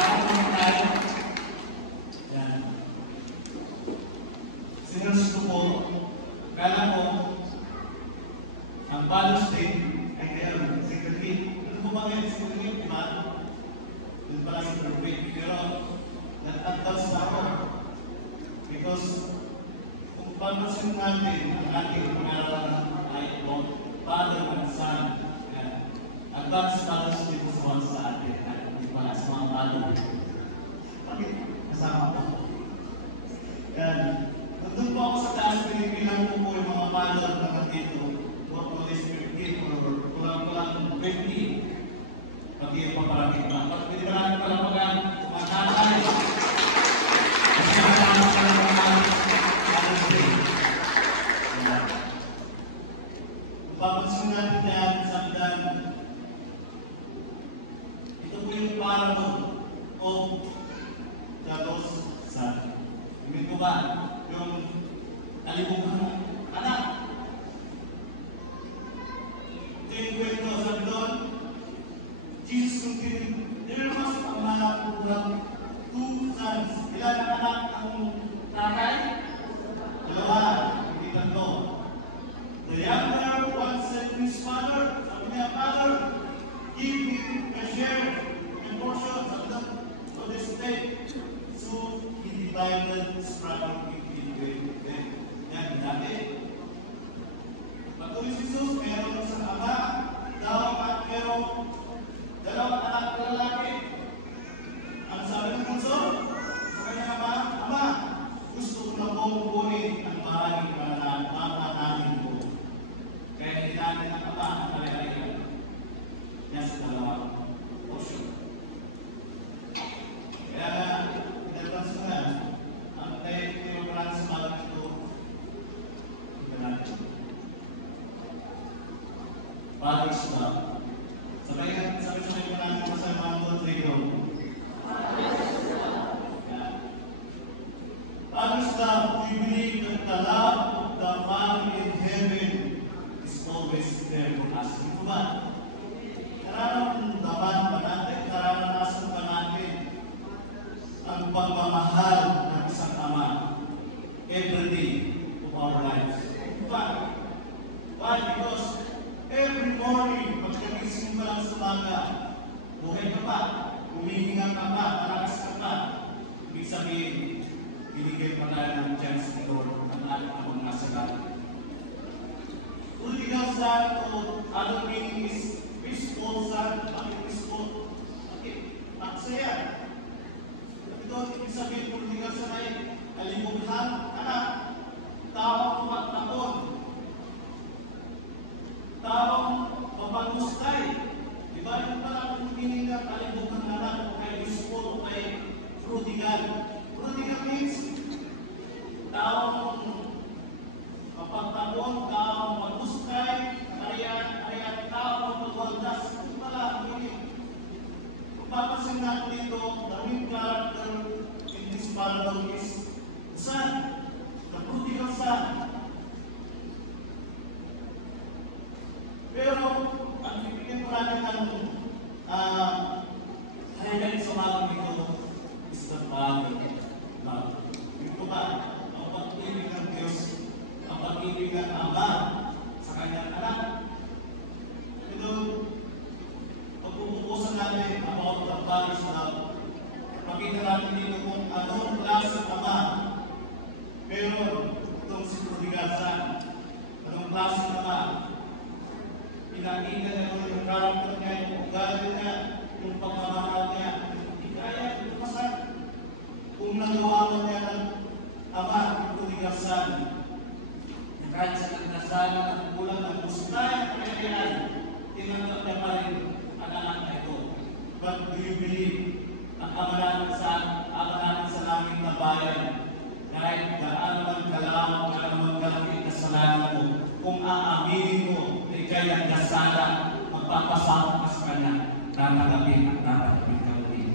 Nakakapagod tayo. Yan. Sinusunod ko po, kala ko, ang Father's Day ay ngayon, second week. Ano po ba ngayon, second week, di ba? Doon pala second week. Pero, nag-advance na ako. Because, kung papansin natin, ang ating pangaralan ay Father and Son. Advance Father's Day po sa atin. At hindi pala sa mga Father. Bakit? Kasama po. Yan. Nandun po ako sa taas, pinipilang po po yung mga Father na nandito. Holy Spirit gift or kulang-kulang 20. Pati yung paparamit pa. Pag pwede marami palapagan, kumakakay. Kasi marami palapagan, Father's Day. Kung papansin natin yan, sabdan, ito po yung parable of the lost son. Hindi ko ba? Yung alibugan anak. Ito yung kwento sa doon. Jesus continued, there was a man who had two sons. Ilan ang anak ng tatay? Dalawa, hindi tatlo. The younger one said to his father, sabi niya, Father, give me a share and portion of the estate. So he divided his property between them. Yan, dati. Patuloy si Jesus, meron sa ama, merong dalawang anak na lalaki. Ang sabi ng bunso, sa kanyang ama, Ama, gusto ko na pong kunin ang maraming namin ko. Kaya hindi namin ang ama ang kalalayan niya sa dalawang portion. Kaya nga, pinagpansin ko na, ang tinurahan sa malam ito, ito natin. Father's love. Sabi ko namin po sa mga Rodrigo. Father's love, we believe that the love of the Father in heaven is always there for us. Ito ba? Nararamdaman ba natin, nararanasan ba natin ang pagmamahal ng isang ama every day of our lives? Ito ba? Why? Because every morning, pagkagising pa lang sa umaga, buhay ka pa, humihinga ka pa, malakas ka pa. Ibig sabihin, binigay pa tayo ng chance ni Lord ang ating mga nasa langit. Prodigal son, o other meaning is peaceful son, peaceful. Okay, magsaya. Ito, ibig sabihin, prodigal son ay alimughan, anak, tawang magtakon. Tawang mapagustay. Diba yung parang meaning na kalibutan na lang o kay useful o kay prodigal. Prodigal means tawang mapagtabon, tawang magustay, kaya tawang magwaldas. Ito pala ang meaning. Kung papansin natin dito, the main character in this parable is the son, the prodigal son. Pero, ang bibigyan ko natin ng highlight sa mga ito is the Father love. Ito ba? Ang pag-ibig ng Diyos, ang pag-ibig ng Ama sa kanyang anak. Ito, pag-uukusan natin about the Father's love, pakita natin dito kung anong klase ng Ama. Pero, itong si prodigal son, anong klase ng Ama? Pinakita niya yung karakter niya, yung ugali niya, yung pagmamahal niya. Hindi kaya ipasan. Kung nagawa niya ng ama, yung prodigal son, kahit sa nagkasalan ng kulang ng gustay at kailangan, tinanggap niya pa rin ang anak na ito. But do you believe ang ama natin sa langit na bayan, kahit gaano man kalawang ka ng magkalapit kasalanan mo, kung aaminin mo, ikay ang kasala, magpapasama ka sa kanya, tatanggapin at tatanggapin ka ulit.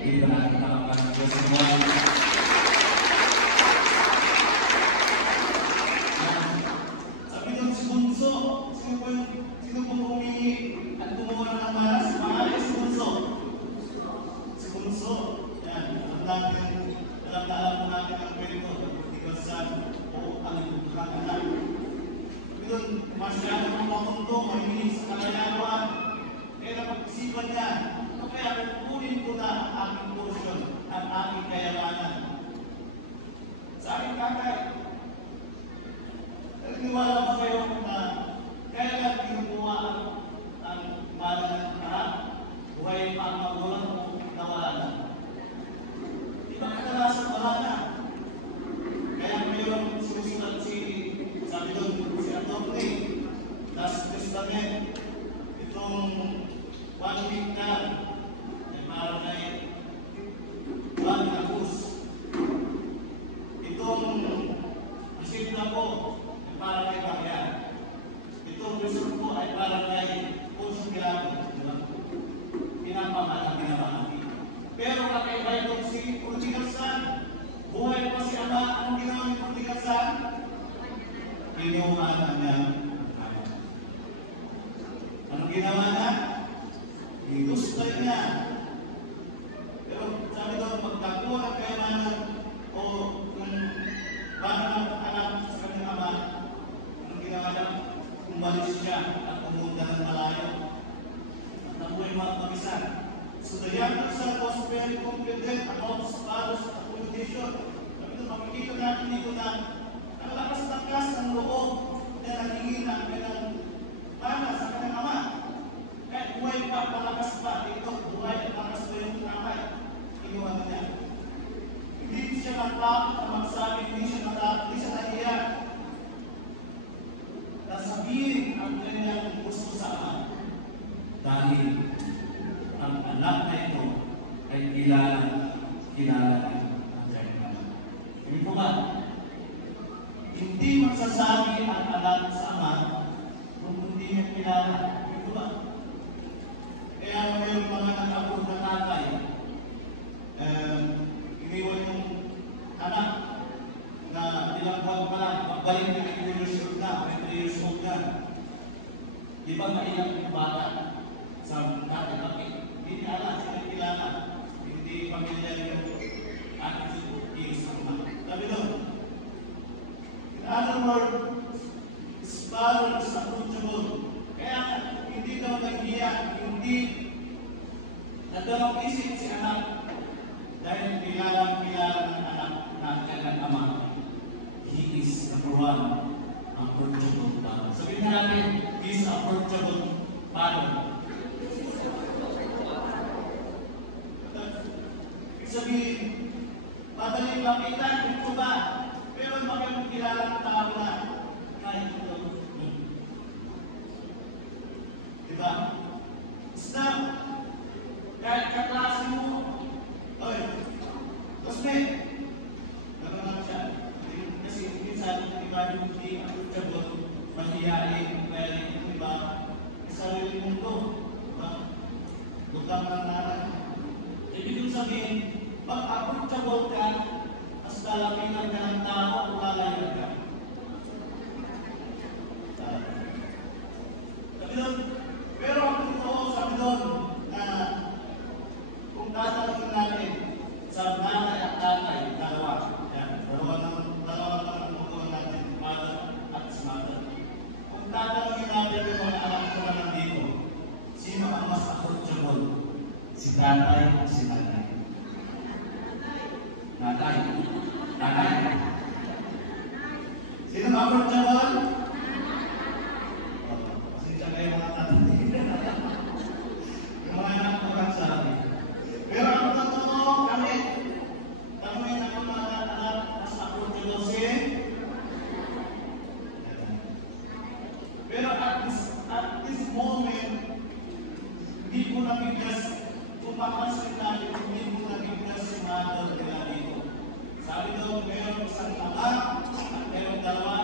Hindi ba natin talaga ng Diyos ang buhay? Sabi doon si Bunso, sino po humingi at gumawa ng malas? Pangalan si Bunso. Si Bunso. aking kayamanan. Sa aking kakay, nagniwala ko kayo na kaya lang kinukuha ang mana ng lahat, buhay pa ang magulang mo nawala na. Iba kadalasan wala na. Kaya mayroong sinusulat sabi doon, si Anthony, Last Testament, itong 1 week na, ay parang ay Juan Agus. Itong asigna po, ay parang ay Bakyan. Itong resort po ay parang ay Puso Pilato. Pinapaman ang ginawa natin. Pero kakaiba itong si Prodigal Son. Buhay pa si Ama, anong ginawa ni Prodigal Son? Kinuhanan niya. Anong ginawa niya? Ginusto niya. Pero sabi doon, pagkakuha ng kayamanan o kung paano ng anak sa kanyang ama, anong ginawa niya? Umalis siya at pumunta ng malayo. At nabuhay mga kapisan. So the younger son was very confident about his father's accommodation. Sabi doon, makikita natin dito na ang lakas-lakas ng loob na nagingin ang kanyang mana sa kanyang ama. Kahit buhay pa, malakas pa, ito, buhay at lakas pa yung tatay. Kinuha niya. Hindi siya natakot na magsabi, hindi siya nahiya. Nasabihin ang kanyang gusto sa ama. Dahil ang anak na ito ay kilala ang kanyang ama. Hindi po ba? Hindi magsasabi ang anak sa ama kung hindi niya kilala. Ito ba? Kaya mayroong mga nag-abot na tatay, iniwan yung anak na ilang buwan pa lang, pagbalik na 2 years old na, 3 years old na. Di ba mailang yung bata sa tatay? Bakit? Hindi niya alam, siya kilala. Hindi pamilyar yung attitude, is ama. Sabi doon, in other words, his father is approachable. Kaya hindi daw naghiya, hindi nagdalawang isip si anak dahil kilala ng anak na kanyang ama. He is number one, approachable father. Sabihin natin, he is approachable father. Ibig sabihin, madaling lapitan, ito ba? Pero bakit kilala ng tao na kahit ito? Diba? Isna, kahit kaklase mo, oy, Tosme, gano'n siya. Kasi minsan, iba yung hindi approachable, mahihayin, pwede, diba? Sarili mundo, diba? Butang ng naran. Ibig sabihin, pag-approachable ka, mas lalapitan ka ng tao, lalayan ka. Sabi doon, pero ang totoo, sabi doon, na kung tatanungin natin sa nanay at tatay, dalawa naman ang natin, father at mother. Kung tatanungin natin yung mga anak ko na nandito, sino ang mas approachable? Si tatay o si nanay? Tatay. Tatay. Sino ang approachable? Siya kayo mga tatay. Yung mga anak ko lang sa akin. Pero ang totoo, kami ako mga anak mas approachable si. Pero at this moment, hindi ko nabiglas, kung makasin natin, hindi ko nabiglas si mother nila dito. Sabi daw, mayroong isang ama at mayroong dalawa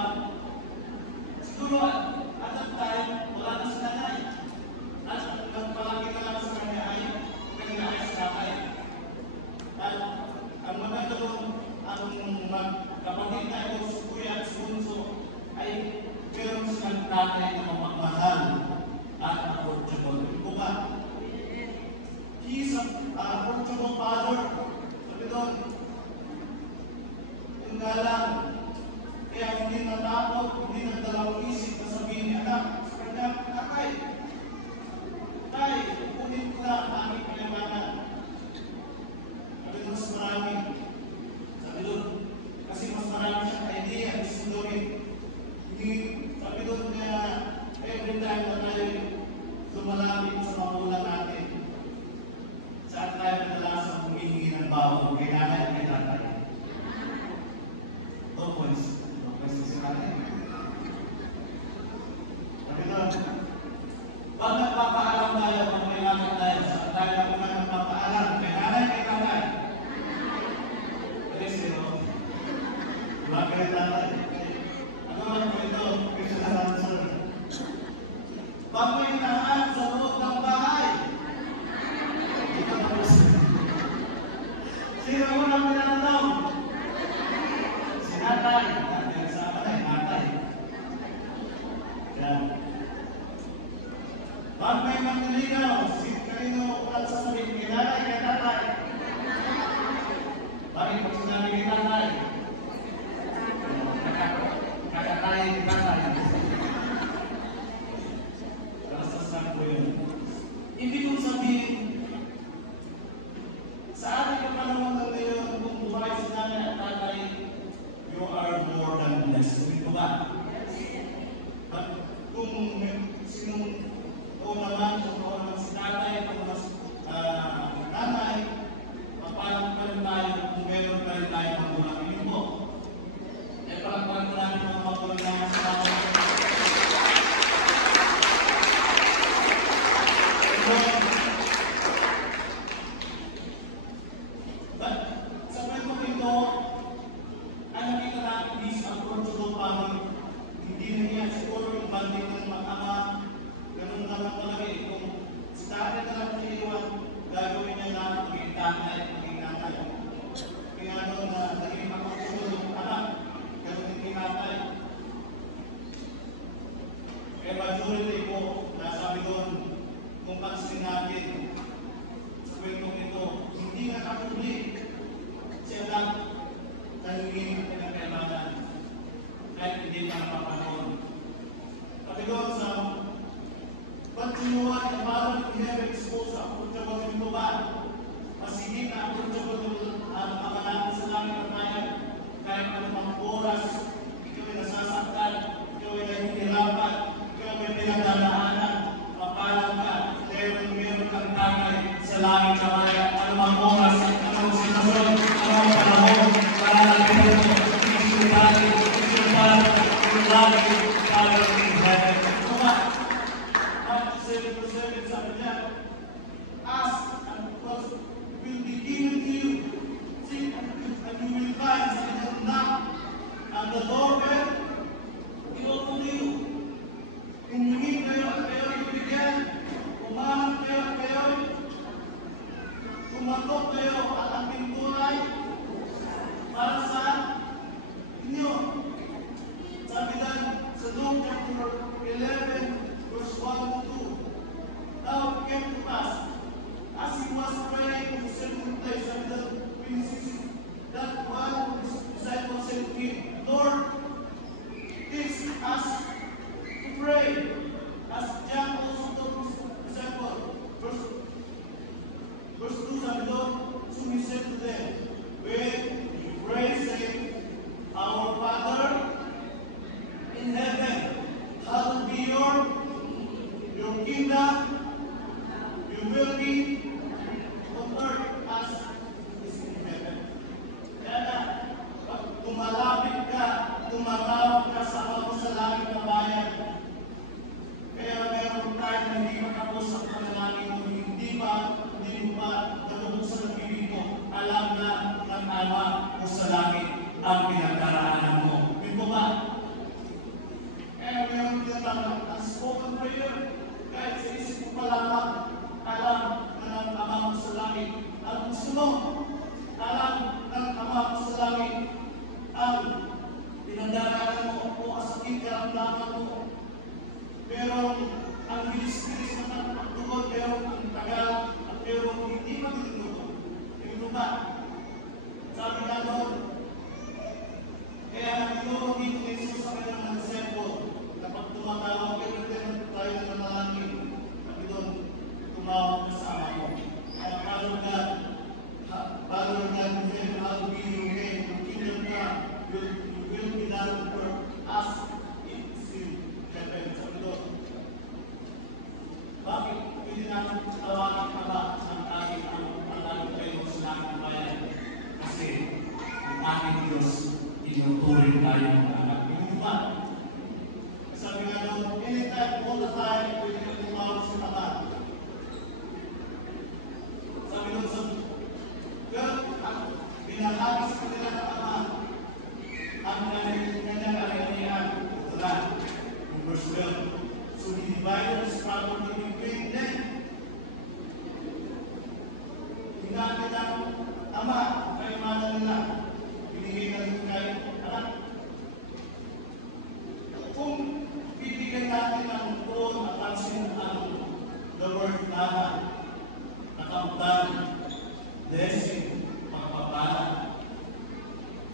tumatok kayo at ang pintuan para sa inyo. Sabi lang sa Luke chapter 11, verse 1 to 2. Now it came to pass, as he was praying in a certain place, and the that one of his disciples said to him, Lord, teach us to pray, as John also told his disciple. Verse 2 sabi doon, so he said to them, when you pray, say, Our Father in heaven, hallowed be your kingdom, your will be on earth as it is in heaven. Kaya na, pag tumalapit ka, tumatawag ka sa ako sa langit na bayan, kaya meron tayo na hindi matapos ang panalangin mo, hindi mo pa nabubuksan ang bibig mo, alam na ng Ama mo sa langit ang pinagdaraanan mo. Hindi mo ba? Kaya meron tinatawag ang spoken prayer. Kahit sa isip mo pa lamang, alam na ng Ama mo sa langit ang gusto mo. Alam ng Ama mo sa langit ang pinagdaraanan mo o asakit karamdaman mo. Pero ang bilis-bilis na pagtugod, pero ang tagal, at pero hindi matutugod. Ito ba? Sabi nga doon, kaya nagturo dito ni Jesus sa kanyang mga disciple, kapag tumatawag kayo tayo na nanalangin, sabi doon, tumawag ka sa Ama mo. At Father God, in heaven, hallowed be your name, your kingdom come, your will be done on earth as it is in heaven. Sabi doon, bakit pwede natin tawagin ka ba ang aking kayo sa langit ng bayan? Kasi ang aking Diyos, tinuturing tayo ng anak. Yung ba? Sabi nga doon, anytime, all the time, pwede natin tumawag sa Ama. Sabi doon sa binahagi sa kanila ng Ama ang kanyang alinihan. Ito na, yung verse 12. So he divided his property between them. Hinati ng Ama, kaimanan nila. Binigay na rin kay anak. Kung bibigyan natin ng tuon at pansin ang the word Nana, nakamtan, blessing, pagpapala.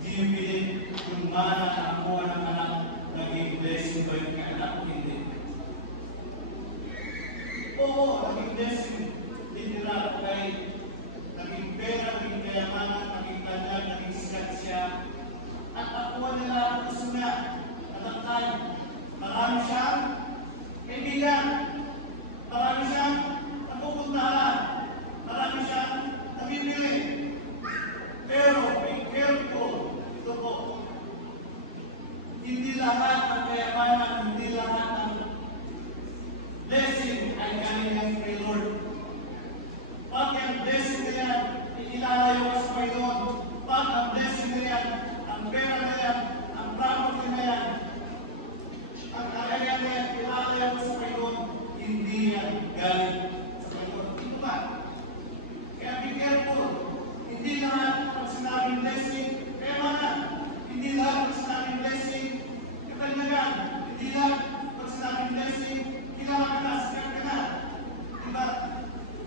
Di yung pilit yung mana na nakuha ng anak, naging blessing ba yung anak? Hindi. Oo, naging blessing. Literal kay naging pera, naging kayamanan, naging tanyag, naging sikat siya. At nakuha nila ang gusto niya. At ang time, marami siyang kaibigan. Marami siyang napupuntahan. Marami siyang nabibili. Pero, be careful. Ito po. Hindi lahat ng kayamanan, hindi lahat ng blessing ay galing kay Lord. Pag ang blessing na yan, ilalayo ka sa Panginoon. Pag ang blessing na yan, ang pera na yan, ang property na yan, ang area na yan, ilalayo ka sa Panginoon, hindi yan galing sa Panginoon. Ito ba? Kaya be careful. Hindi lahat pag sinabing blessing, kaya mana. Hindi lahat pag sinabing blessing, katanyagan. Hindi lahat pag sinabing blessing, kilala ka na, sikat ka na. Diba?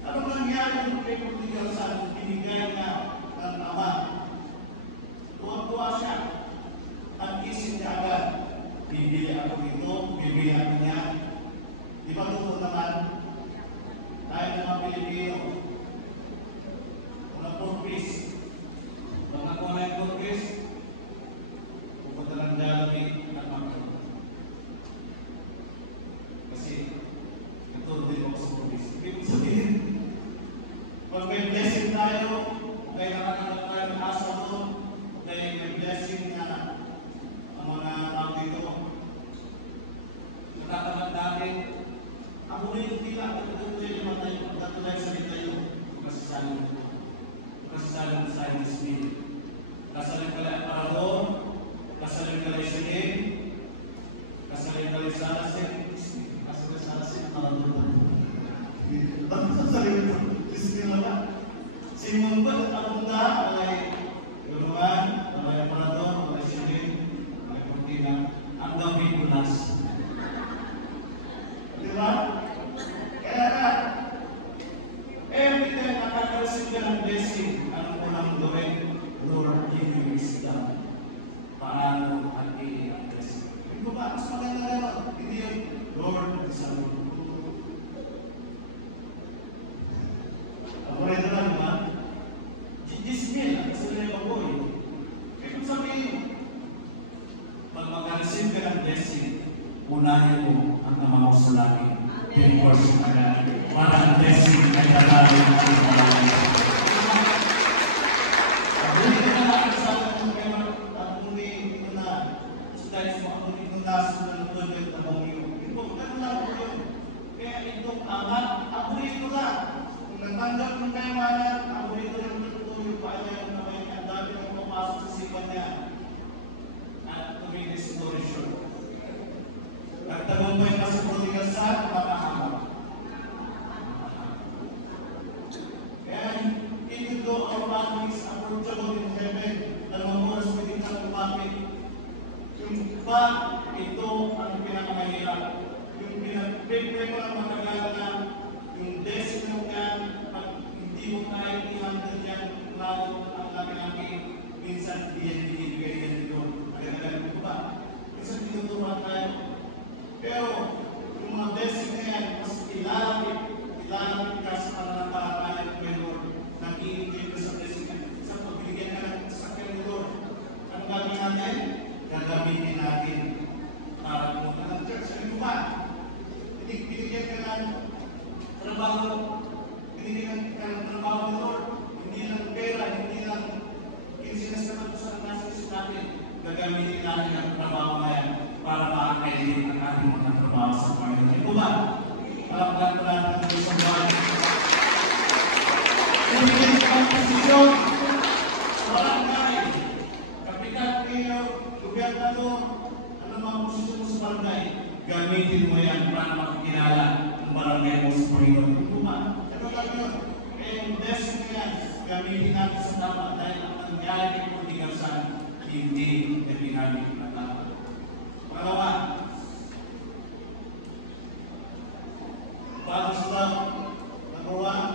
Ano nangyari yung kay Prodigal Son? Binigay na ng Ama. Tuwa-tuwa siya. Nag-isip niya agad. Bibili ako dito, bibili ako niya. Di ba totoo naman? Tayo ng mga Pilipino. Mga porkis. Pag nakuha na yung porkis, pupunta lang Jollibee at Macdo. Kasi ito din ako sa porkis. Ibig sabihin, pag may blessing tayo, kaya nakatanggap tayo ng asa doon, kaya may blessing na ang mga tao dito. Natatanggap natin, ako rin yung tila, pagkatuloy naman tayo, pagkatuloy sa rin tayo, masisalang sa aking spirit. Kasaling kalay ang parador, kasaling kalay sa game, kasaling kalay sa alasin, kasaling sa alasin, ang parador. Bakit sasaling mo? Sige Yung ba, ito ang pinakamahirap. Yung pinag-prepare mo ng matagal na yung desk mo yan, pag hindi mo kaya i-handle yan, lalo ang laki-laki, minsan hindi yan binibigay yan dito. Agad-agad mo ba? Minsan tinuturuan tayo. Pero, yung mga desk na yan, mas ilalapit ka sa pananampalataya ng Lord. Nag-iingay ka sa desk na yan. Sa pagbigyan ka ng sakyan ng Lord. Ano gagawin natin? Gagamitin natin para pumunta ng church. Ano ba? Binigyan ka ng trabaho. Binigyan ka ng trabaho ng Lord. Hindi lang pera, hindi lang sinasagot sa message natin. Gagamitin natin ang trabaho na yan para makakailin ang ating mga trabaho sa Panginoon. Ito ba? Palapag ko natin ang isang bahay. Binigyan ka ng posisyon. Walang bahay. Kapitan kayo, gobyerno, ano mga posisyon mo sa barangay, gamitin mo yan para makikilala ang barangay mo sa Panginoon. Ito ba? Ano lang yun? Yung blessing mo yan, gamitin natin sa tama dahil ang nangyari kay Putigasan, hindi na ginamit na tama. Pangalawa, Father's love. Number one,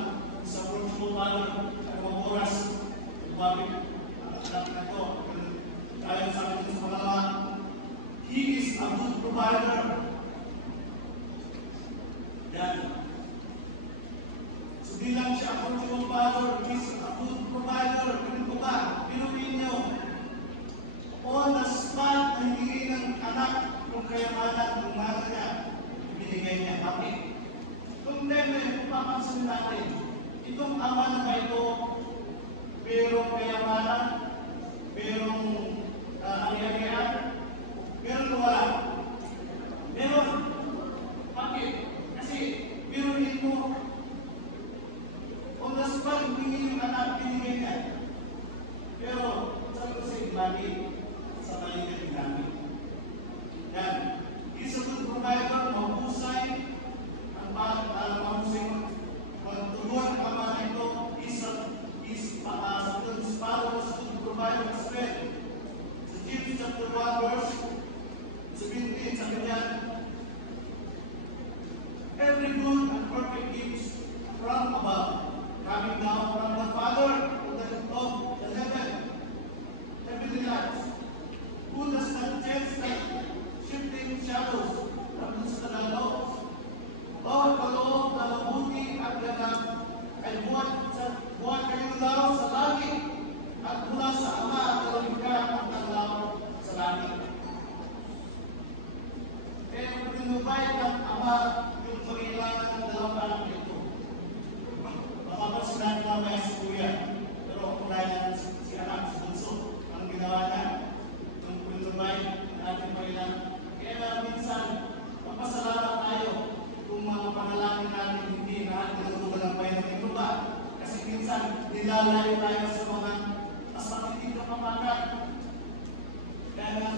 sa approachable father, sa mga oras, lumapit ang anak na ito. Tayo sa akin sa pangalawa, He is a good provider. Yan. So bilang siya approachable father, He is a good provider. Ganun ko ba? Pinuhin niyo. On the spot, nahingi ng anak kung kayamanan ng mahal niya, ibinigay niya. Bakit? Kung dahil papansin natin, itong ama na ba ito, merong kayamanan, merong ari-arian, meron o wala? Meron. Bakit? Kasi, biruin mo, on the spot, humingi yung anak, binigay niya. Pero, sabi ko sa Iglani, sa balikat Iglani. Yan. He's a good provider, mahusay, ang mahusay, magturuan ang ama na ito, is father was good provider as well. James chapter 1 verse 17 sa kanya, every good and perfect gift from above, coming down from the Father of the heaven, everything else, who does not change the shifting shadows from the clouds, or kaloob na mabuti at ganap, ay buwan kayo daw sa langit, at mula sa Ama at Kalangka ang tanglaw sa langit. Kaya pinubay ng Ama yung pangailangan ng dalawang anak nito. Makapansin natin mamaya si Kuya, pero kung nahin si anak, si Bunso, ang ginawa na, yung pinubay ng ating pangailangan. Kaya minsan, magpasalamat tayo kung mga panalangin natin hindi na tinutugan ng Panginoon. Ito ba? Kasi minsan, nilalayo tayo sa mga asakit na pamagat. Kaya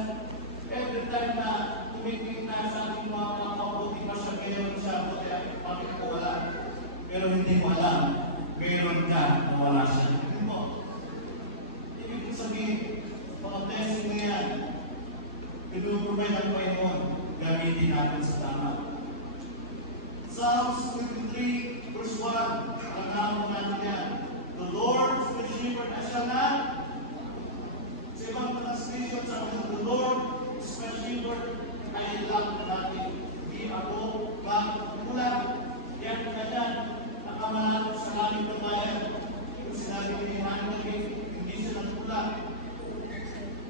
every time na tumitingin tayo sa ating mga mabuti pa siya, ngayon siya, buti bakit ko wala. Pero hindi mo alam, meron ka na wala siya. Hindi mo. Ibig sabihin, mga blessing na yan, pinuprovide ng Panginoon, gamitin natin sa tama. Psalms 23 verse 1, ang naman natin yan. The Lord is my shepherd, I shall not. Sa ibang translation, sabi ng the Lord is my shepherd, I lack natin. Hindi ako magkulang. Yan ka dyan, nakamalapit sa langit ng bayan. Yung sinabi ni Hanagin, hindi siya nagkulang.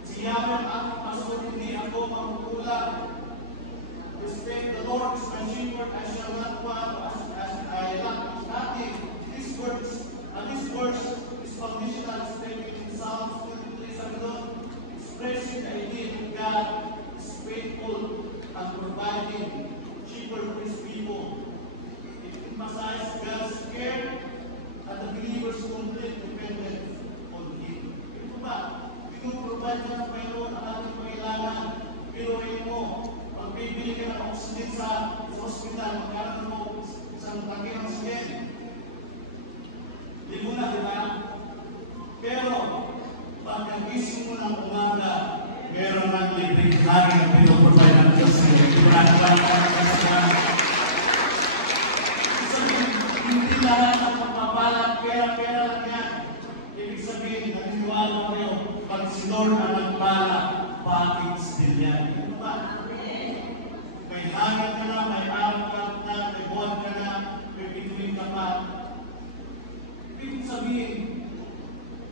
Siya ang pastor, hindi ako magkulang. Respect the Lord is my shepherd, I shall not want as I lack nothing. This verse is conditional statement in Psalms 23:7, expressing the idea that God is faithful and providing shepherd for His people. It emphasizes God's care and the believer's complete dependence on Him. Ito ba? Pinuprovide na ng Panginoon ang ating kailangan. Pinuhin mo, magbibili ka ng oxygen sa hospital, magkaroon mo isang tangke ng oxygen. Di mo na, di ba? Pero, pag nagising mo ng umaga, meron ng libreng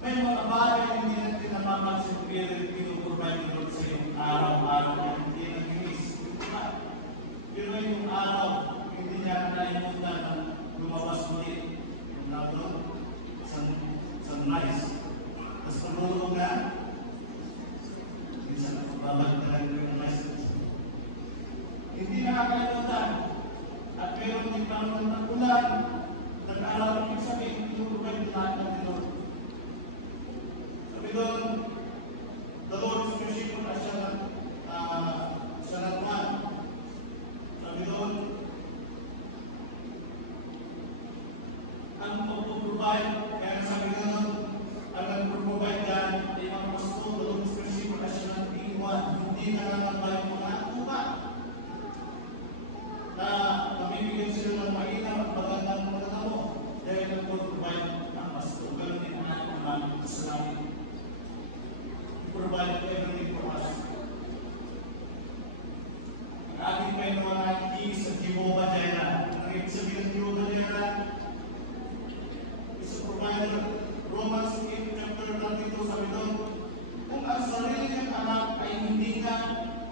May mga bagay na hindi natin napapansin pero pinuprovide ni Lord sa iyong araw-araw na hindi nag-miss. Pero ngayong araw, hindi niya naimutan na lumabas ulit na doon sa sunrise. Tapos pagulog na, minsan nakababalik na lang yung message. Hindi nakakalimutan. At meron din pangalan ng ulan, nag-aaral ng sabihin, pinuprovide lahat ng Lord. Sabi doon, the Lord is merciful as siya naman. Sabi doon, ang pag-provide, kaya sabi doon, ang nag-provide dyan, ay mga pasto, the Lord is merciful as siya nag-iwan. Hindi na nalabay yung mga tuba. Na mamimigyan sila ng mainam at magandang mga tamo dahil nag-provide ng pasto. Ganun din ang ating mga kasalanan. Provide everything for us. Ang ating may mga hindi sa Jehovah Jireh. Ang ibig sabihin ng Jehovah Jireh is a provider. Romans 8 chapter 32 sabi doon, kung ang sarili niyang anak ay hindi na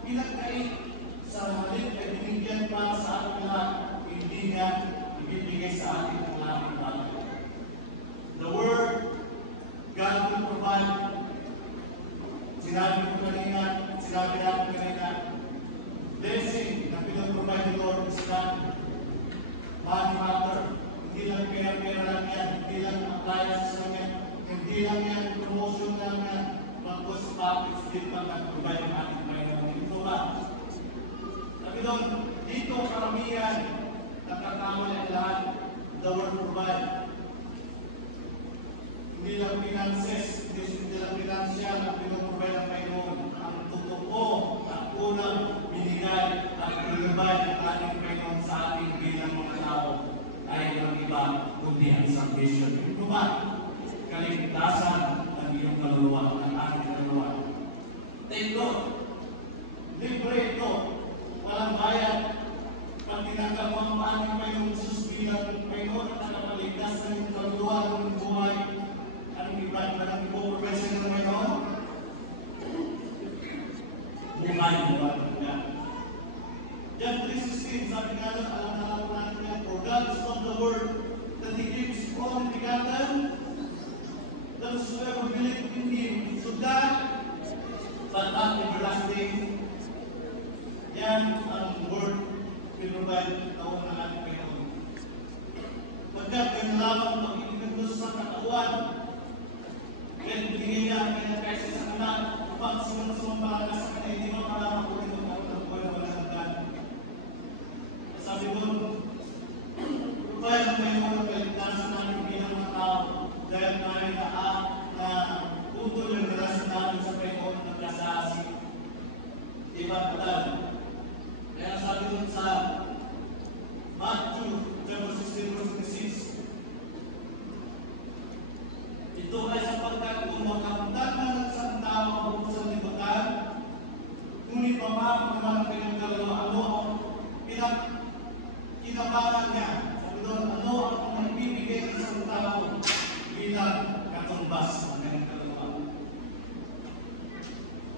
pinagkait sa halip ay binigyan para sa ating lahat, hindi niya ibibigay sa ating ang lahat. The Word, God will provide. Sinabi natin kanina, blessing na pinag-provide ni Lord is not money matter. Hindi lang pera-pera lang yan, hindi lang appliances lang yan, hindi lang yan promotion lang yan, magkos package din pa nag-provide ng ating Panginoon. Ito ba? Sabi doon, dito karamihan nagkakamali ang lahat, the word provide. Hindi lang finances, hindi lang financial ang pinag-provide ng Panginoon. Ang totoo, ang unang binigay at pinag-provide ng ating Panginoon sa ating bilang mga tao ay ang iba, kundi ang salvation. Ito ba? Kaligtasan ng iyong kaluluwa, ng ating kaluluwa. Ito, libre ito, walang bayad. Pag tinanggap mo ang ating Panginoon Jesus bilang Panginoon at nakapaligtas ng iyong kaluluwa ng buhay, anong iba na ng ipo-professor ng Panginoon? Buhay ba? John 3:16, sabi nga doon, alam natin yan, for God is not the word that He gives His only begotten, that whosoever believe in Him should die, but not everlasting. Yan ang word pinrovide na unang ating Panginoon. Pagkat ganyan lamang pag-ibig sa katawan, kaya binigay niya ang pinagkaisa sa anak, upang sumang-sumang sa kanya, hindi mo maramang ulit ng katawan ko na wala hanggan. Sabi mo, provide ang Panginoon ang kaligtasan namin bilang mga tao, dahil tayo na utol yung relasyon namin sa Panginoon ng kasaasi. Diba patal? Kaya sabi mo sa Matthew chapter 16 verse 26, ito ay sapagkat kung makapuntan na ng isang tao ang buong sa libutan, ngunit pamamang naman ang kanyang kaluluwa, ano ang kinabangan niya? Sabi doon, ano ang maibibigay ng isang tao bilang katumbas ng kanyang kaluluwa?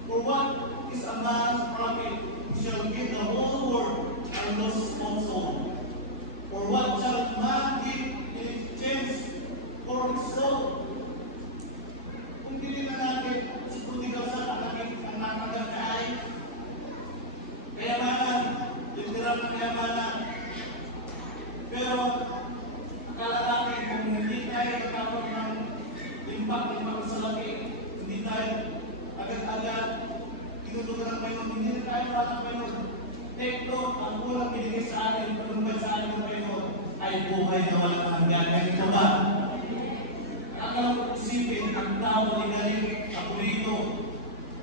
For what is a man's profit? He shall give the whole world and lose his own soul. For what shall man give in exchange for his soul? Kung hindi na natin si prodigal son ang nakagagay, kayamanan, literal na kayamanan. Pero akala natin kung hindi tayo nagkakaroon ng impact sa laki, hindi tayo agad-agad tinutugan ng Panginoon, hindi na tayo para ng Panginoon. Ito, ang unang binigay sa atin, panumbay sa atin ng Panginoon, ay buhay na walang hanggan. Ganito ba? Akala ko isipin, ang tao ay galing, ako rito.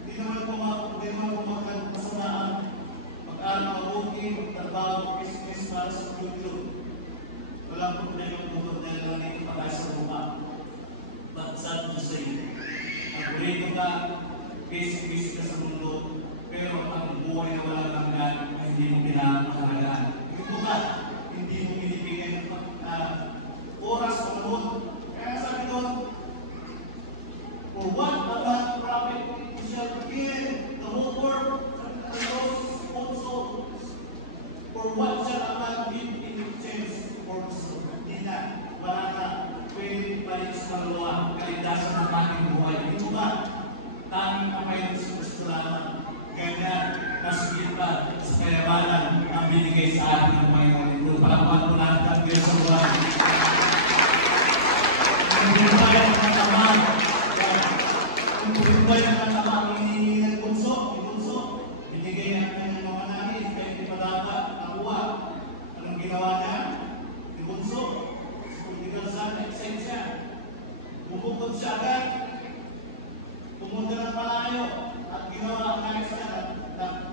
Hindi naman kumakal kasamaan. Pag-aral mabuti, magtrabaho, business para sa future. Walang problema yung bukod na lang dito pa tayo sa lupa. But sad to say, ako rito ka, busy ka sa mundo, pero ang buhay na walang hanggan ay hindi mo pinapahalagaan. Ito ba? Hindi mo binibigyan ng oras o panahon. Kaya sabi doon,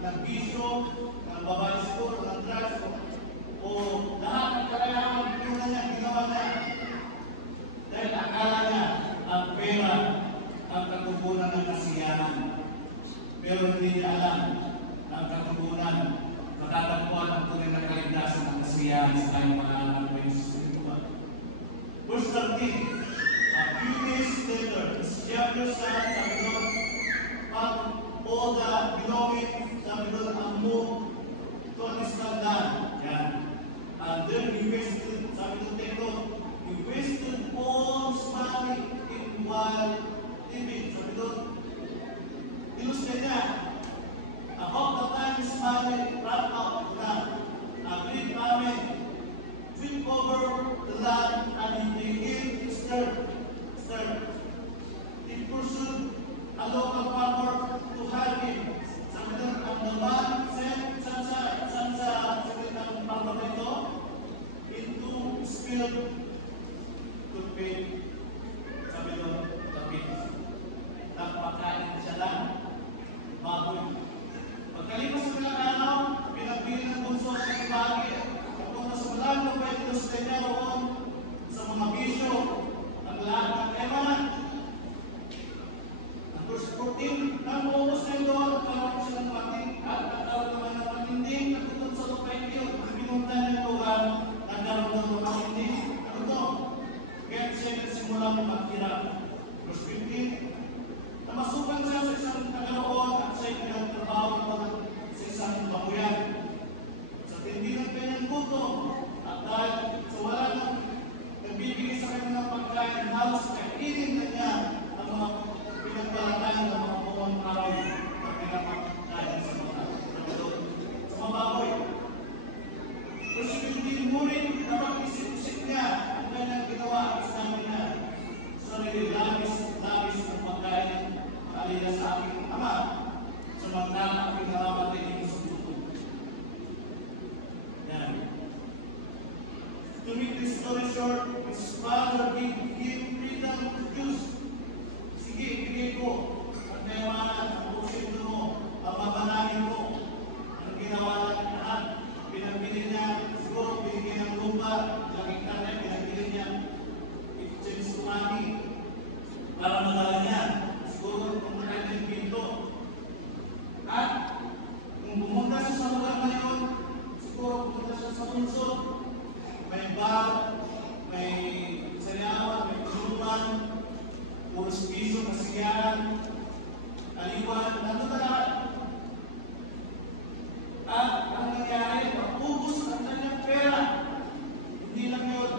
nagbisyo, ng babae siguro, ng drugs, o lahat ng kalayahan, ginawa niya. Dahil akala niya ang pera ang katubunan ng kasiyahan. Pero hindi niya alam na ang katubunan matatagpuan ang tunay na kaligtasan ng kasiyahan sa kanyang mga anak ng Jesus. Verse 13, a few days later, his younger son, sabi doon, pag all the belonging, sabi doon, ang move to a distant land. Yan. And then he wasted, sabi doon, take note, he wasted all his money in wild living. Sabi doon, ilusya niya. About the time his money ran out na, a great famine took over the land and he became stirred. He pursued a local farmer to hire him. Sabi doon, ang naman sent sa ng parlamento into spilled toothpaste. Sabi doon, tapit. Nagpakain siya lang, baboy. Pagkalipas ng ilang araw, pinagbili ng bunso sa ibagi. Kung mas malang pwede na sa kanya roon sa mga bisyo, ang lahat ng emanan. Ang verse 14, nang bukas na ito, nagkaroon siya ng mating at nagkaroon naman ng matinding nagtutun sa lupay field. Ang pinuntan ng lugar, nagkaroon ng matinding. Ano to? Kaya siya nagsimula maghirap. Verse 15, namasukan siya sa isang tagaroon at siya'y pinagtrabaho naman sa isang bakuyan. Sa tindi ng kanyang gutom, at dahil sa wala nang nagbibigay sa kanya ng pagkain, halos kainin na niya ang mga pinagbalatan ng mga buwang araw na pinapakain sa mga baboy. Verse 15, ngunit napag-isip-isip niya ang kanyang ginawa at sinabi niya, sarili, labis ng pagkain alila sa aking ama, samantala ang pinaramatay dito sa buto. Yan. To make this story short, his father gave him freedom to choose. Sige, ibigay ko ang kayamanan, ang busin mo, ang mabanangin ko. Ang ginawa natin lahat, pinagbili niya, siguro binigyan ng lupa, laging kanya, pinagbili niya, exchange to money, para madala niya. Siguro kung nakailang pinto. At kung pumunta siya sa lugar na yun, siguro pumunta siya sa lungsod, may bar, may sayawan, may kuluban, puros piso, kasiyahan, aliwan, nandun na lahat. At ang nangyari, maubos ang kanyang pera. Hindi lang yun.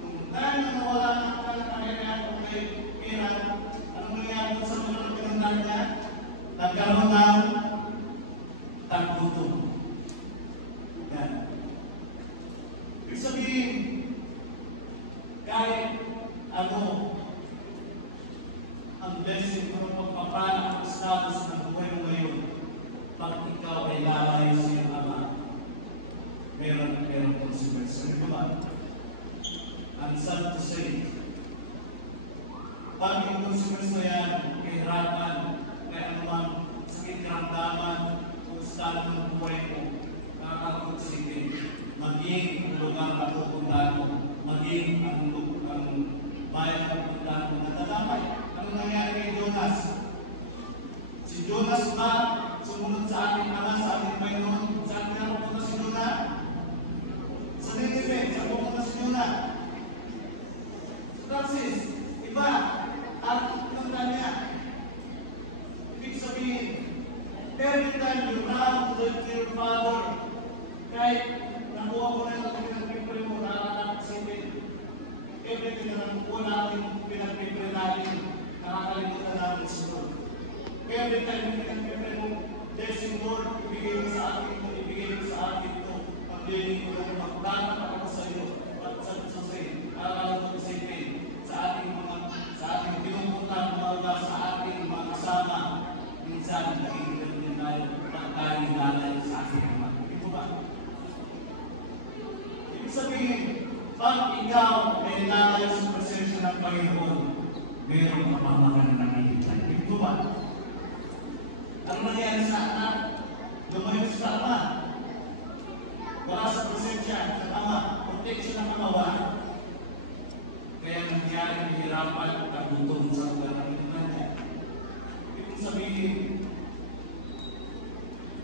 Kung dahil na nawala ng kanyang pera, anong nangyari sa mga pinundan niya? Nagkaroon ng tagputo. Yan. Ibig sabihin, kahit ano ang blessing ng pagpapala ang status ng buhay mo ngayon, pag ikaw ay lalayo sa iyong ama, meron consequence. Ano ba? Ang sad to say, pag yung consequence na yan, kahirapan, may anumang sakit karamdaman, kung saan ng buhay mo, nakakakutsipin, maging ang lugar na pupuntahan mo, maging ang bayan na pupuntahan mo, natadamay. Ano nangyari kay Jonas? Si Jonas ba sumunod sa ating ama, sa ating Panginoon? Saan kaya pupunta si Jonas? Sa Nineveh, saan pupunta si Jonas? Sa Tarsis, iba. At pinuntan niya. Ibig sabihin, every time you run to your father, kahit nakuha mo na yung pinagpipre mo, nakakasipin. Everything na nakuha natin, pinagpipre natin, nakakalimutan natin sunod. Every time yung pinagpipre mo, blessing Lord, ibigay mo sa akin ito, ibigay mo sa akin ito. Pag-learning ko na magdana ako sa iyo, at sa sa'yo, alam ko sa ipin, sa ating pinupuntan mga sa ating mga kasama, minsan nagiging din tayo, pagkain lalay sa ating mga. Ito ba? Ibig sabihin, pag ikaw ay lalay sa presensya ng Panginoon, meron ka pang magandang nakikita. Ito ba? Ang nangyari sa anak, lumayo sa Ama. Wala sa presensya ng Ama. Protection ng Ama wala. Kaya nangyari nahihirapan at kagutom sa lugar ng inuman niya. Ibig sabihin,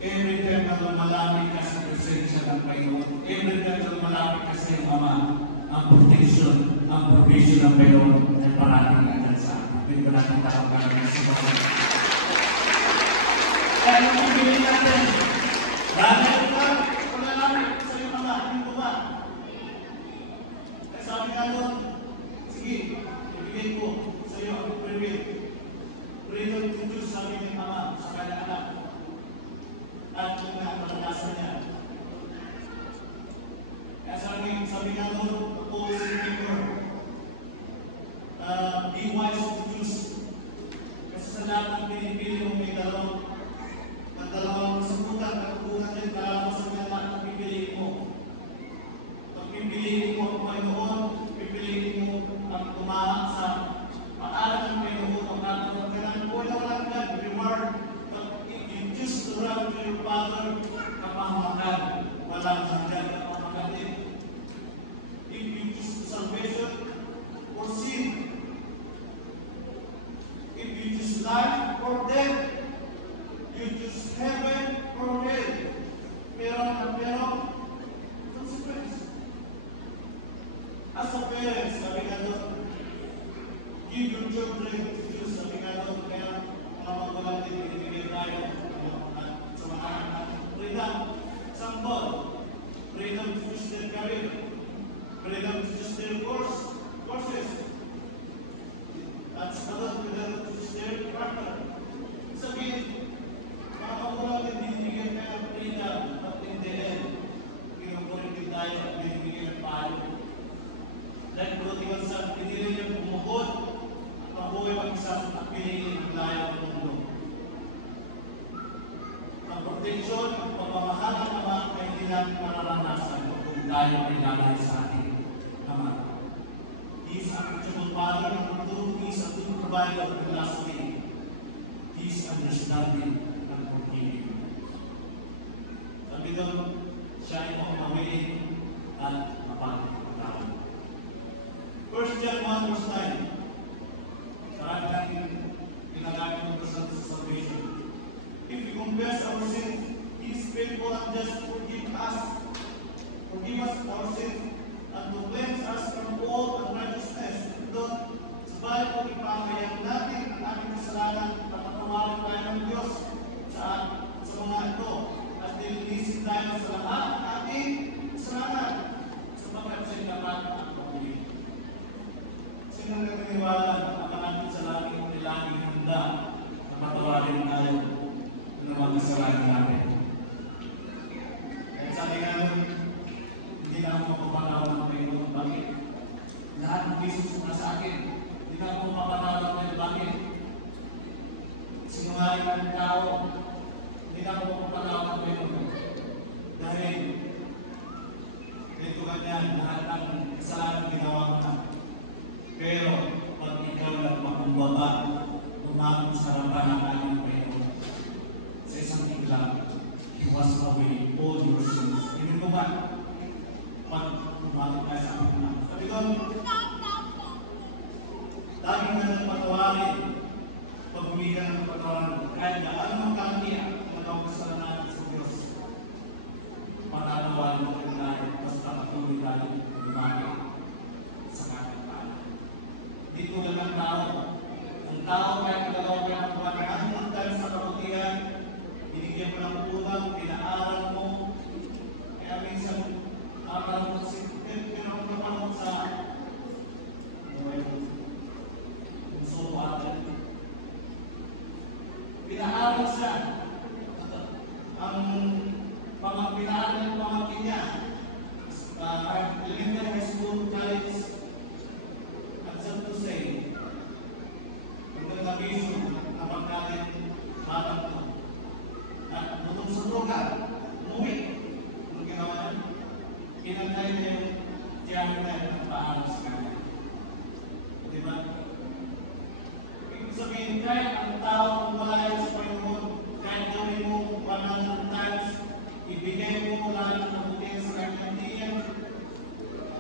every time na lumalapit ka sa presensya ng Panginoon, every time na lumalapit ka sa iyong Ama, ang protection, ang provision ng Panginoon ay parating agad sa akin. Hindi ko natin tatawagin ng sumama. Kaya nung pipili natin, dahil ka, lumalapit sa iyong Ama, hindi ko ba? Kaya sabi nga doon, sige, ibigay ko sa iyo ang privilege. Freedom to choose, sabi ng Ama sa kanyang anak. At kung nakaranasan niya. Kaya sabi nga doon, opposing figure, be wise to choose. Kasi sa lahat ng pinipili mo may dalawang samputan at hubungan din para sa mga lahat ng pipiliin mo. Pag pipiliin mo ang Panginoon, pipiliin mo ang tumahak sa paalam ng Panginoon ang natulog ka ng walang God, reward. If you choose to run to your Father, kapahamakan, walang hanggan kapahamakan din. If you choose salvation or sin, if you choose life or death, you choose heaven or hell. Pero, consequence. As a parent, sabi nga doon, give your children to choose, sabi nga doon, kaya mga magulang din, binibigay tayo sa mga anak. Freedom, example, freedom to choose their career, freedom to choose their courses. That's another freedom to choose their partner. Sabihin, mga magulang din, binibigay tayo ng freedom, but in the end, kinukulit din tayo at binibigay ng payo. Dahil prodigal son, pinili niya bumukod at mabuhay mag-isa at pinili ng layo ng mundo. Ang protection, ang pagmamahal ng Ama ay hindi natin mararanasan kung tayo ay lalay sa ating Ama. He is a teachable Father of the truth. He is a true provider of the last day. He is understanding and forgiving. Sabi doon, siya ay mamawiin at mapagpapatawad. 1 John 1 verse 9. Marami natin ginagamit ng sa salvation. If we confess our sins, He is faithful and just to forgive us our sins, and to cleanse us from all unrighteousness. Doon, sa Bible, ipahayag natin ang aming kasalanan at patawarin tayo ng Diyos sa mga ito at nilinisin tayo sa lahat ng ating kasalanan sapagkat siya'y dapat ang pag-ibig. Sino ang nagtiniwala na natin sa laging handa na patawarin tayo ng mga kasalanan natin? Kaya sabi nga nun, hindi na ako mapapanaw ng Panginoon. Bakit? Lahat ng Jesus na sa akin, hindi na ako mapapanaw ng Panginoon. Bakit? Sinungaling ng tao, hindi na ako mapapanaw ng Panginoon. Dahil, dito ganyan, lahat ng kasalanan ginawa mo na. Pero, pag ikaw nagpakumbaba, umabot sa harapan ng aming Panginoon, sa isang tigla, He was away all your sins. Hindi ko ba? Pag umabot tayo sa aming Panginoon. Sabi doon, laging na nagpatawarin, pag humigan ng patawarin, kahit na anong kangkiya, nagawa kasalanan sa Diyos. Matatawarin mo rin tayo, basta patuloy tayo, lumagay sa kanyang pala. Dito lang ang tao. Ang tao kahit nagagawa ka ng pagkakaroon tayo sa kabutihan, binigyan mo ng ulang, pinaaral mo. Kaya minsan, aral mo si pinapapanood sa puso natin. Pinaaral siya. Ang pinaaral ng pamangkin niya, elementary, high school, college, to say, hanggang nabiso na pagkalit batang ko. At nung sa droga, umuwi. Anong ginawa niya? Pinantay niya yung tiyahin na yun ang paalam sa kanya. Diba? Ibig sabihin, kahit ang tao kung malayo sa Panginoon, kahit gawin mo 100 times ibigay mo mula ng mabuti sa kanyang tiyan,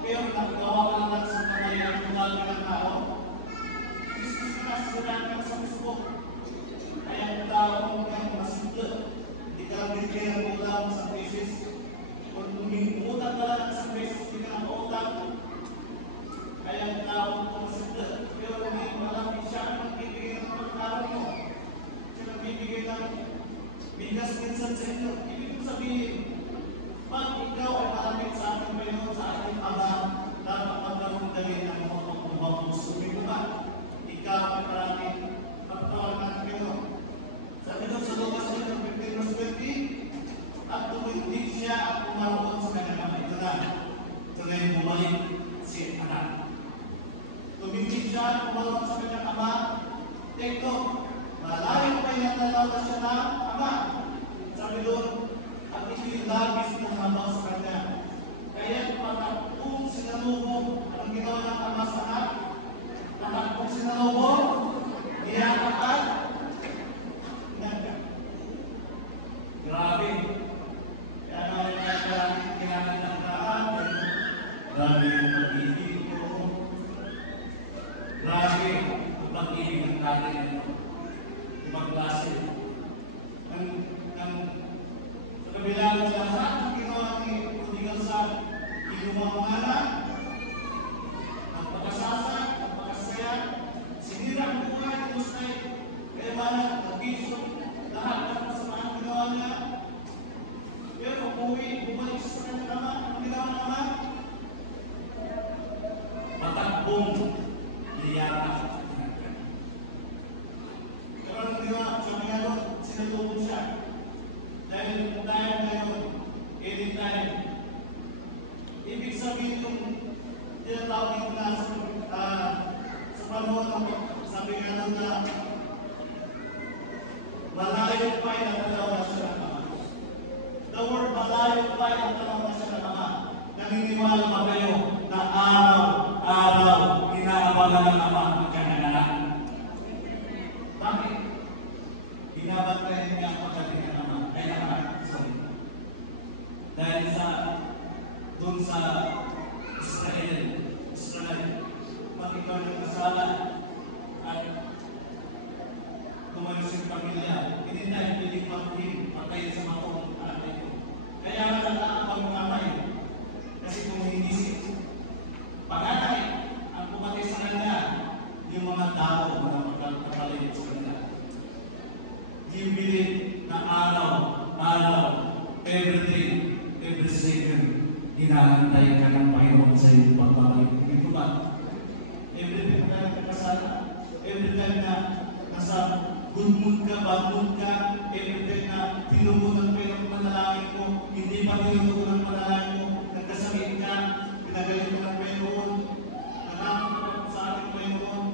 pero nagawa ka lang sa kanyang tunal ng tao. Jesus Christ, ka sa Facebook. Kaya ang tao mo kayong masimple. Hindi ka lang bigyan ng ulam sa beses. Kung umutang ka lang sa beses, hindi ka ng utang. Kaya ang tao mo masimple. Pero hindi malapit siya ang magbibigay ng pagkaroon mo. Siya nagbibigay ng bigas minsan sa inyo. Ibig kong sabihin, pag ikaw ay malapit sa ating Panginoon, sa ating Ama, dapat magkaroon dali ng mga pagmamahal. Sabi ko ba, ikaw ay maraming pagkawal ng Panginoon. Sabi doon sa Lucas 15:20, at tumindig siya at umaroon sa kanyang ama. Ito na yung bumalik si anak. Tumindig siya at umaroon sa kanyang ama. Ito, malayo pa yung natalaw na siya na ama. Sabi doon, at itinilabis ng ama sa kanya. Kaya pagkakong sinalubong, ang ginawa ng ama sa anak, pagkakong sinalubong, niyakapan, naga. Grabe. Kaya naman yung kailangan ng daan, grabe yung pag-ibig ko. Grabe ang pag-ibig ng natin. Ibang klase. Sa kabila ng lahat ng ginawa ni Prodigal Son, inumang mga anak, nagpakasasa, nagpakasaya, sinira ang buhay ng Musay, kaya malang, nabiso, lahat ng kasamahan ginawa niya. Pero bumalik sa kanyang ama, ang ginawa ng ama, matakbong liyatak. Pero ang ginawa, sabi nga doon, sinalubog siya. Dahil tayo ngayon, anytime. Ibig sabihin yung tinatawag ko na sa panahon ng sabi nga doon na malayo pa yung natalaw na siya ng ama. The word malayo pa yung natalaw na siya ng ama. Naniniwala ba kayo na araw-araw inaabangan ng ama ng kanyang anak? Bakit? Binabantayan niya ang pagdating ng ama. Ay anak, sorry. Dahil doon sa Israel, pag ikaw nagkasala at tumalis yung pamilya, hindi tayo piling patayin sa mga anak ito. Kaya ang pag-umamay, kasi kung hindi panganay, ang pumatay sa kanya, yung mga tao na magkakapalit sa kanya. Do you believe na araw, every day, every second, hinahantay ka ng Panginoon sa iyong pagbabalik? Ito ba? Every time na nagkakasala, every time na nasa good mood ka, bad mood ka, every time na tinumunan kayo ng panalangin mo, hindi pa tinumunan ng panalangin mo, nagkasakit ka, pinagaling mo ng Panginoon, nanakot ka sa ating Panginoon,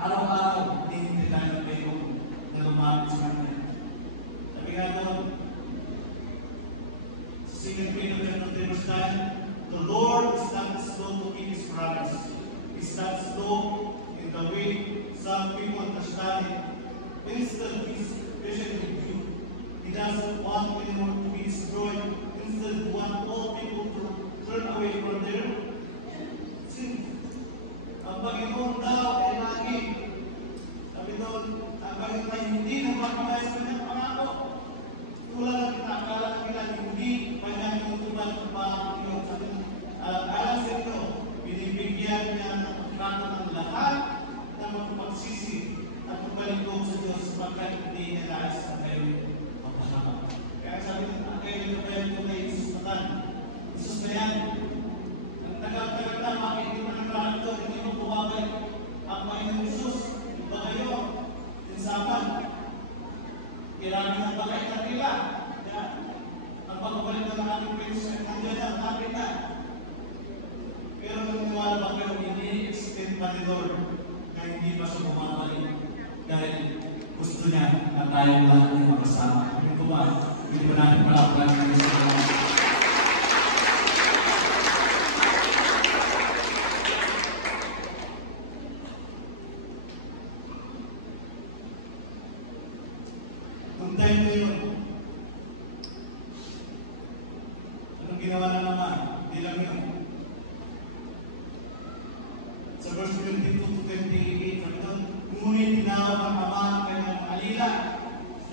araw-araw, hindi tayo ng Panginoon na lumapit sa kanya. Sabi nga doon, Second Peter 3:9, the Lord is not slow to keep His promise. He's not slow in the way some people understand it. Instead, He's patient with you. He doesn't want anyone to be destroyed. Instead, He wants all people to turn away from their sin. Ang Panginoon daw ay lagi. Sabi doon, ang Panginoon ay hindi nagpapalay sa kanyang pangako. Tulad ng pinakala ng kailan, hindi kanyang inutuban ng Panginoon. Sabi doon, alam sa ito, binibigyan niya ng pagkakata ng lahat na magpagsisi at magbalingkong sa Diyos sapagkat hindi niya dahil sa kayo mapahama. Kaya sabi doon, ang kayo nagpabalingkong na Isus Matan. Isus na yan. Ang tagal-tagal na, makikita mo ng lahat ito, hindi mo bumabalik ang Panginoon Isus. Iba kayo, tinsapan. Kailangan ng bagay na nila. Ang pagbabalik ng ating Panginoon, nandiyan na, nakapit na. Pero naniniwala ba kayo, ini-extend pa ni Lord na hindi pa siya bumabalik dahil gusto niya na tayong lahat ay makasama. Ito ba? Hindi ba natin palapalan ng Israel? Kung tayo ngayon,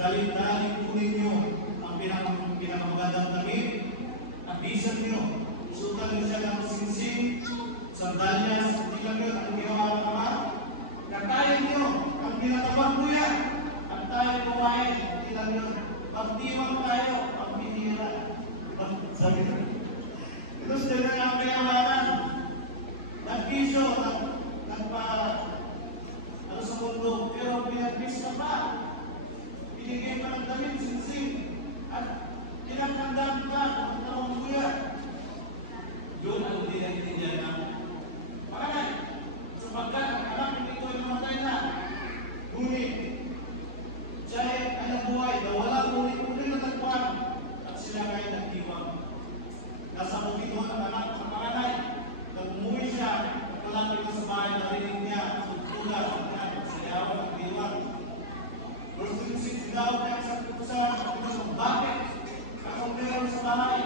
dali-dali kunin nyo ang pinakamagandang damit at bisan nyo. Sutan nyo siya ng singsing, sandalyas, hindi lang yun ang ginawa ng Ama. Katayin nyo ang pinatabang kuya at tayo kumain, hindi lang yun. Pagdiwang tayo, ang binira. Sabi nyo, ito sila nga ang kayamanan. Nagpiso, ano sa mundo, pero pinagpis ka pa. Binigay pa ng damit, sinsing, at pinagkandang ka ng taong kuya. Doon ang hindi naintindihan na, makanay, sapagkat ang anak nito ay namatay na. Ngunit, siya ay nabuhay na walang uli-uli na tagpuan at sila kayo nagdiwang. Nasa bukidon ang anak ng makanay, nang umuwi siya, kalapit na sa bahay, narinig niya ang tugtuga at sayawan ng diwang. Verse 26, tinawag niya sa kutusan, bakit? Ako meron sa bahay.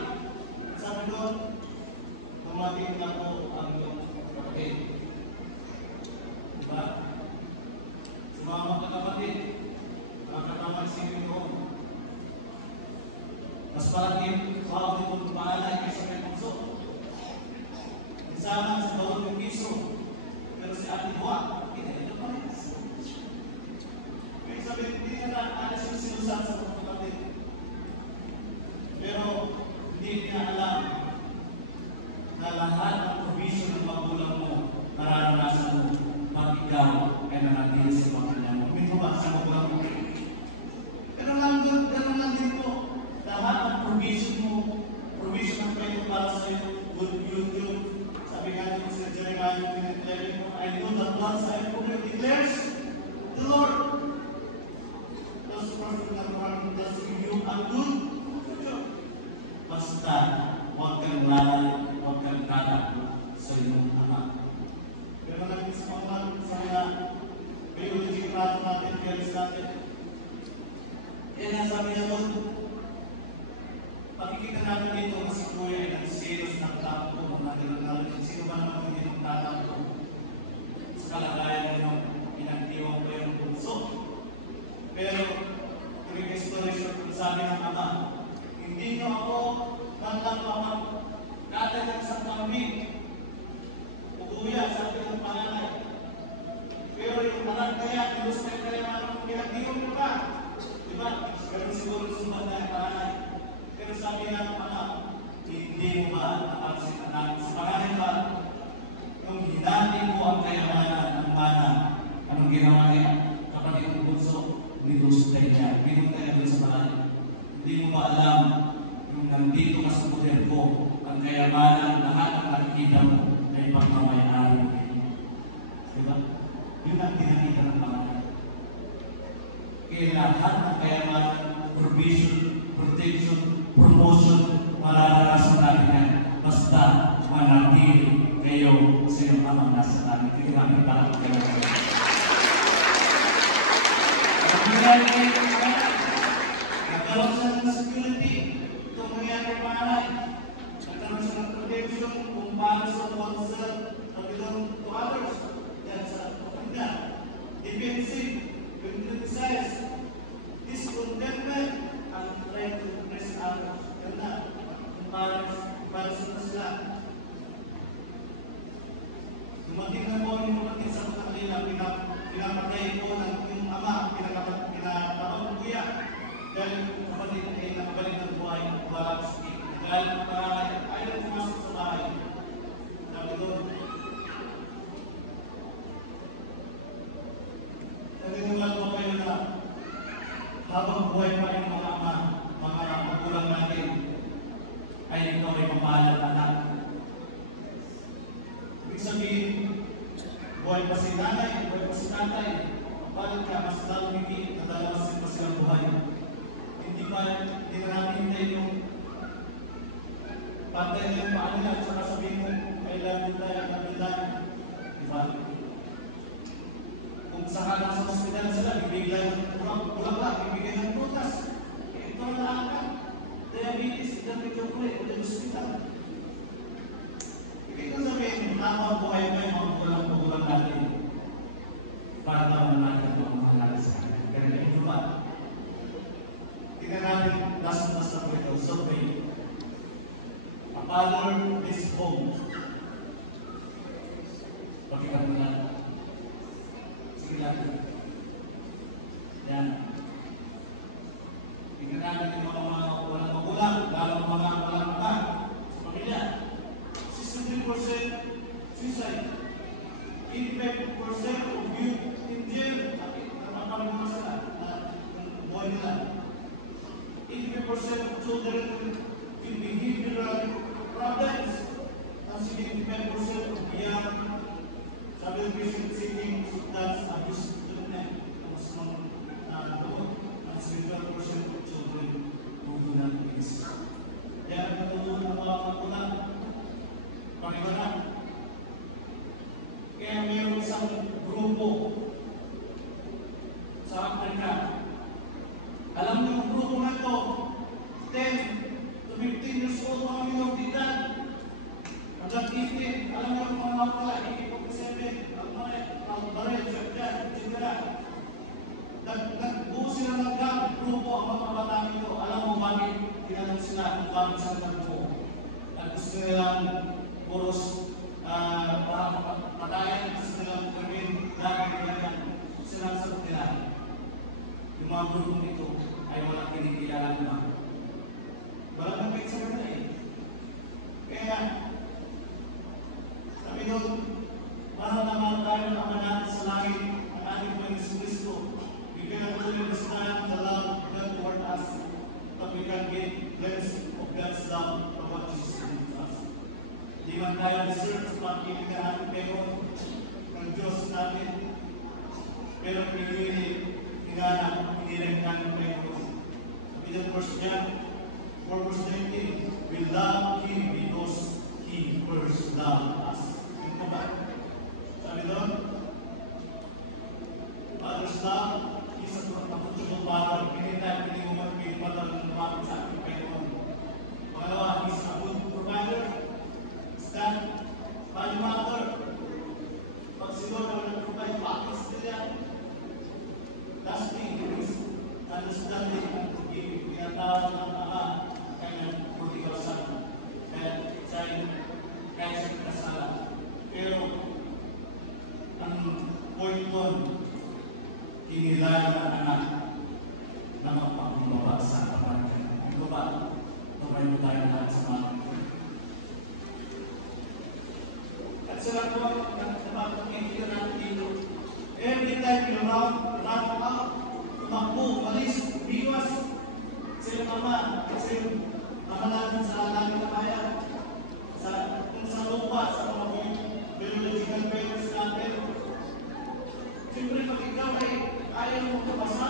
Sabi doon, tumating na po ang iyong kapatid. Diba? Sa mga magkakapatid, nakakatamang singin noon. Mas parating, wawag din kong paalay kaysa may pagso. Isama sa bawat ng piso, pero si Ate Buwa, hindi na pa rin. Kaya sabi, hindi na alas yung sinusan sa mga kapatid. Pero hindi niya alam na lahat ng provision ng magulang mo, nararanasan mo, pag ikaw ay nanatili sa pamilya mo. Minto ba sa magulang mo? Ganun lang din po. Lahat ng provision mo, provision ng kayo para sa iyo, good YouTube. Sabi nga nito sa Jeremiah 11, I know the plans I have for you declares the Lord. Those perfect na marami does give you a good future. Basta, huwag kang lalay, huwag kang tatakbo sa iyong ama. Pero natin sa mga biology class natin, theories natin. Yan ang sabi niya doon. Pakikita natin dito kasi kuya ay nagsilos ng takbo kung natin. Sino ba naman hindi ng tatakbo? Sa kalagayan ninyo, pinagdiwang ko yung bunso. Pero, restoration, sabi ng ama, hindi nyo ako nagkakamak natin ng isang kambing. Kuya, sabi ng panganay. Pero yung anak kaya, ilus na kaya manong pinagdiwang ko pa. Diba? Pero siguro sumbat na yung panganay. Pero sabi nga ng anak, hindi mo ba napansin anak? Sa panganay ba, nung hinati mo ang kayamanan ng mana, anong ginawa niya? Kapatid ng bunso, nilustay niya. Pinutay niya doon sa panganay. Hindi mo ba alam, yung nandito ka sa poder ko, ang kayamanan, lahat ng nakikita mo, ay pagmamayari mo. Diba? Yun ang pinakita ng panganay. Kaya lahat ng kayamanan, provision, protection, promotion, mararanasan natin yan. Basta manatili kayo sa iyong amang nasa namin. Hindi namin takot kayo. Nagkaroon siya ng security. Ito mangyari panganay. Nagkaroon siya ng protection kung paano sa concert ng ilang 2 hours. Yan sa kapatid. Defensive, when criticize, discontentment, and try to press others. Yan na. Para sa sila. Dumating na po yung kapatid sa kanila, pinapatay ko ng yung ama, pinapatawag kuya. Dahil yung kapatid ay nakabalik ng buhay, wala sa sakit. Dahil ayaw pumasok sa bahay. Sabi doon, naniniwala ko kayo na habang buhay pa yung mga ama, mga magulang natin, ay ikaw ay mamahalang anak. Ibig sabihin, buhay pa si nanay, buhay pa si tatay, balik ka, mas lalong higit na dalawa pa silang buhay. Hindi na natin hintayin yung pantay na yung paano lang, saka sabihin mo, kailangan tayo ang nabilan. Diba? Kung saka lang sa hospital sila, bibigyan kulang lang, bibigyan ng prutas. Ito ang lahat. Diabetes, dapat yung kulit, o yung hospital. Ibig ko sabihin, habang buhay pa yung mga kulang-kulang natin para naman natin ito ang mga natin sa akin. Ganun yung ba? fatherless home. Pakinggan mo yan. Sige natin. Yan. Tingnan natin yung mga walang magulang, lalo mga walang ama sa pamilya. 63% suicide. 85% of youth in jail. Napapalagay sila na buhay nila. 85% of children with behavioral problems. Ang 75% of young seeking substance abuse treatment. Ang sunod na doon, ang 75% of children who do not exist. Kaya natulungan ng mga magulang. Paniwanan. Kaya mayroong isang grupo sa Africa. Alam niyo yung grupo na ito, 10 to 15 years old mga minoritas. Hanggang 18, alam niyo yung mga nawala, 87, Al-Barel, Jabdan, etc. Nagbuo sila ng grupo ang mga kabataan ito. Alam mo bakit tinanong sila kung bakit sila nagbuo? At gusto nilang puros patayan, gusto nilang gawin dahil nilang silang sagot nila. Yung mga grupong ito ay walang kinikilala naman. Walang nagpit sa kanila eh. Kaya, sabi doon, mahal naman tayo ng Ama natin sa langit, ang ating Panginoon Hesus Kristo. We cannot truly understand the love of God toward us, but we can get glimpse of God's love from what Jesus did to us. Di man tayo deserve sa pag-ibig na ating Panginoon ng Diyos natin, pero pinili, hinanap, hiniringkan ng Panginoon. Sabi ng verse niya, for verse 19, we love Him because He first loved us. Yun po ba? Sabi doon, Father's love is a pagkutulong Father. Pinitay, piniguman, pinipatang ng lumapit sa ating Panginoon. Pangalawa, He's a good provider. Stand, Father Mother. Pag siguro na nag-provide package nila. Last thing is understanding and forgiving. Pinatawag ng Ama kanyang prodigal son. Kaya siya kasala. Pero, ang point doon, hinilala ng anak na magpakumbaba sa kapatid. Ito ba? Tumay mo tayo lahat sa mga. At sila po, napapakinggan natin dito. Every time you run out, tumakbo, malis, biwas, sila mama, kasi mama natin sa langit na kaya. Kung sa lupa, sa mga biological parents natin. Siyempre, pag ikaw ay ayaw mo kapasa